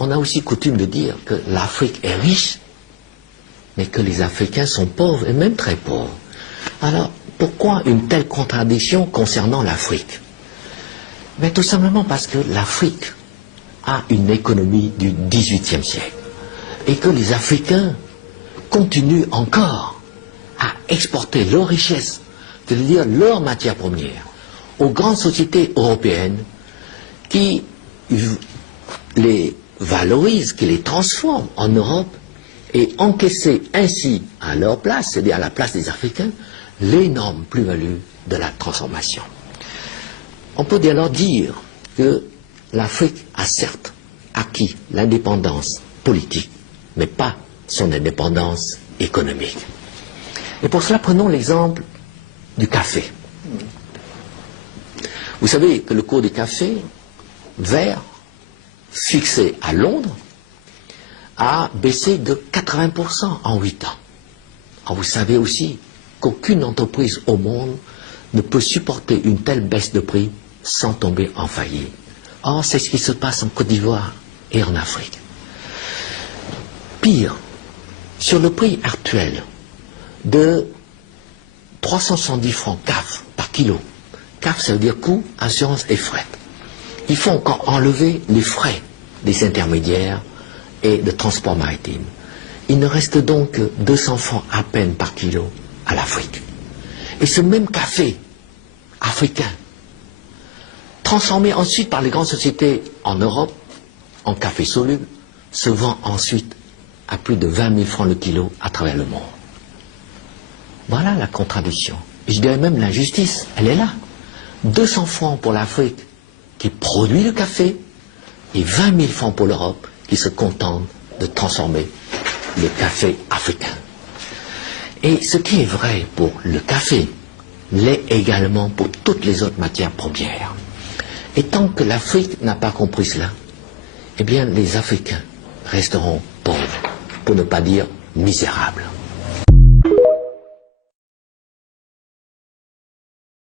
on a aussi coutume de dire que l'Afrique est riche, mais que les Africains sont pauvres, et même très pauvres. Alors, pourquoi une telle contradiction concernant l'Afrique? Mais tout simplement parce que l'Afrique a une économie du XVIIIe siècle, et que les Africains continuent encore à exporter leurs richesses, c'est-à-dire leurs matières premières, aux grandes sociétés européennes qui les valorisent, qui les transforment en Europe et encaisser ainsi à leur place, c'est-à-dire à la place des Africains, l'énorme plus-value de la transformation. On peut alors dire que l'Afrique a certes acquis l'indépendance politique, mais pas son indépendance économique. Et pour cela, prenons l'exemple du café. Vous savez que le cours du café vert, fixé à Londres, a baissé de 80% en 8 ans. Alors vous savez aussi qu'aucune entreprise au monde ne peut supporter une telle baisse de prix sans tomber en faillite. Or, c'est ce qui se passe en Côte d'Ivoire et en Afrique. Pire, sur le prix actuel de 370 francs CAF par kilo, CAF ça veut dire coût, assurance et frais, il faut encore enlever les frais des intermédiaires et de transport maritime. Il ne reste donc que 200 francs à peine par kilo à l'Afrique. Et ce même café africain, transformé ensuite par les grandes sociétés en Europe, en café soluble, se vend ensuite à plus de 20 000 francs le kilo à travers le monde. Voilà la contradiction. Et je dirais même l'injustice, elle est là. 200 francs pour l'Afrique qui produit le café et 20 000 francs pour l'Europe qui se contente de transformer le café africain. Et ce qui est vrai pour le café l'est également pour toutes les autres matières premières. Et tant que l'Afrique n'a pas compris cela, eh bien les Africains resteront pauvres, pour ne pas dire misérables.